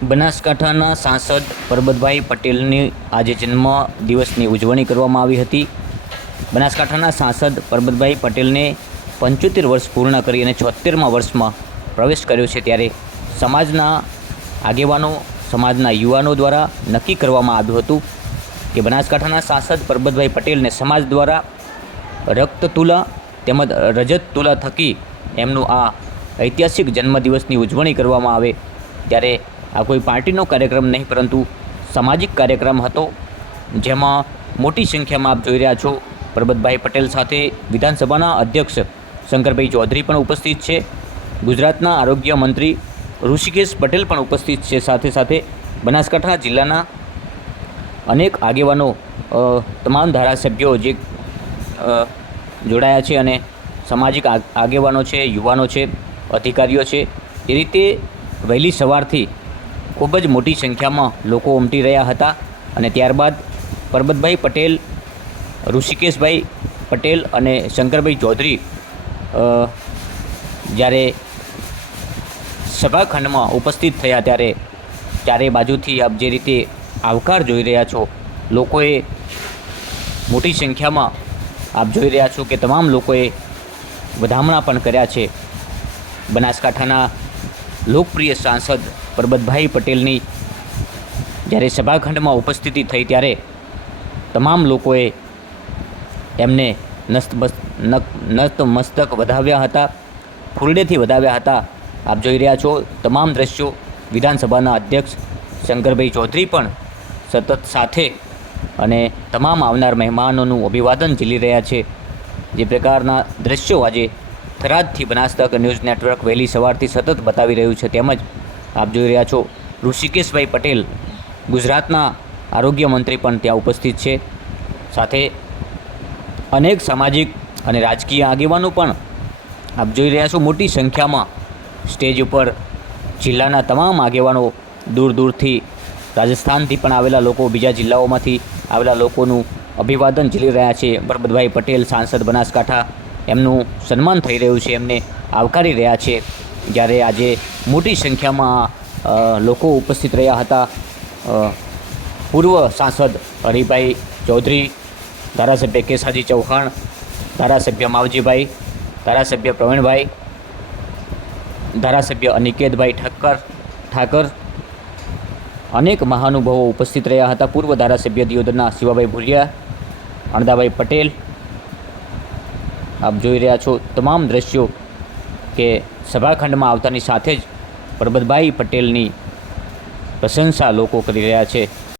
બનાસકાંઠાના સાંસદ પરબતભાઈ પટેલની આજે જન્મ દિવસની ઉજવણી કરવામાં આવી હતી। બનાસકાંઠાના સાંસદ પરબતભાઈ પટેલને 75 વર્ષ પૂર્ણ કરી અને 76મા વર્ષમાં પ્રવેશ કર્યો છે, ત્યારે સમાજના આગેવાનો, સમાજના યુવાનો દ્વારા નક્કી કરવામાં આવ્યું હતું કે બનાસકાંઠાના સાંસદ પરબતભાઈ પટેલને સમાજ દ્વારા રક્તતુલા તેમજ રજત તુલા થકી એમનું આ ઐતિહાસિક જન્મદિવસની ઉજવણી કરવામાં આવે। ત્યારે આ કોઈ પાર્ટીનો કાર્યક્રમ નહીં પરંતુ સામાજિક કાર્યક્રમ હતો, જેમાં મોટી સંખ્યામાં આપ જોઈ રહ્યા છો પરબતભાઈ પટેલ સાથે વિધાનસભાના અધ્યક્ષ શંકરભાઈ ચૌધરી પણ ઉપસ્થિત છે, ગુજરાતના આરોગ્ય મંત્રી ઋષિકેશ પટેલ પણ ઉપસ્થિત છે, સાથે સાથે બનાસકાંઠા જિલ્લાના અનેક આગેવાનો, તમામ ધારાસભ્યો જે જોડાયા છે અને સામાજિક આગેવાનો છે, યુવાનો છે, અધિકારીઓ છે। એ રીતે વહેલી સવારથી ખૂબ જ મોટી સંખ્યામાં લોકો ઉમટી રહ્યા હતા અને ત્યારબાદ પરબતભાઈ પટેલ, ઋષિકેશભાઈ પટેલ અને શંકરભાઈ ચૌધરી જ્યારે સભાખંડમાં ઉપસ્થિત થયા ત્યારે ચારે બાજુથી આપ જે રીતે આવકાર જોઈ રહ્યા છો, લોકોએ મોટી સંખ્યામાં આપ જોઈ રહ્યા છો કે તમામ લોકોએ વધામણા પણ કર્યા છે। બનાસકાંઠાના લોકપ્રિય સાંસદ પરબતભાઈ પટેલની જ્યારે સભાખંડમાં ઉપસ્થિતિ થઈ ત્યારે તમામ લોકોએ એમને નતમસ્તક વધાવ્યા હતા, ફૂલડેથી વધાવ્યા હતા। આપ જોઈ રહ્યા છો તમામ દ્રશ્યો। વિધાનસભાના અધ્યક્ષ શંકરભાઈ ચૌધરી પણ સતત સાથે અને તમામ આવનાર મહેમાનોનું અભિવાદન ઝીલી રહ્યા છે। જે પ્રકારના દ્રશ્યો આજે થરાદથી બનાસ તક ન્યૂઝ નેટવર્ક વહેલી સવારથી સતત બતાવી રહ્યું છે, તેમજ આપ જોઈ રહ્યા છો ઋષિકેશભાઈ પટેલ, ગુજરાતના આરોગ્ય મંત્રી પણ ત્યાં ઉપસ્થિત છે, સાથે અનેક સામાજિક અને રાજકીય આગેવાનો પણ આપ જોઈ રહ્યા છો મોટી સંખ્યામાં સ્ટેજ ઉપર। જિલ્લાના તમામ આગેવાનો, દૂર દૂરથી રાજસ્થાનથી પણ આવેલા લોકો, બીજા જિલ્લાઓમાંથી આવેલા લોકોનું અભિવાદન ઝીલી રહ્યા છે। પરબતભાઈ પટેલ સાંસદ બનાસકાંઠા, એમનું સન્માન થઈ રહ્યું છે, એમને આવકારી રહ્યા છે। જ્યારે આજે મોટી સંખ્યામાં લોકો ઉપસ્થિત રહ્યા હતા। પૂર્વ સાંસદ હરિભાઈ ચૌધરી, ધારાસભ્ય કેસાજી ચૌહાણ, ધારાસભ્ય માવજીભાઈ, ધારાસભ્ય પ્રવીણભાઈ, ધારાસભ્ય અનિકેતભાઈ ઠાકર, અનેક મહાનુભાવો ઉપસ્થિત રહ્યા હતા। પૂર્વ ધારાસભ્ય દિયોદરના શિવાભાઈ ભુરિયા, અણદાભાઈ પટેલ, આપ જોઈ રહ્યા છો તમામ દ્રશ્યો કે સભાખંડમાં આવતાની સાથે જ પરબતભાઈ પટેલની પ્રશંસા લોકો કરી રહ્યા છે।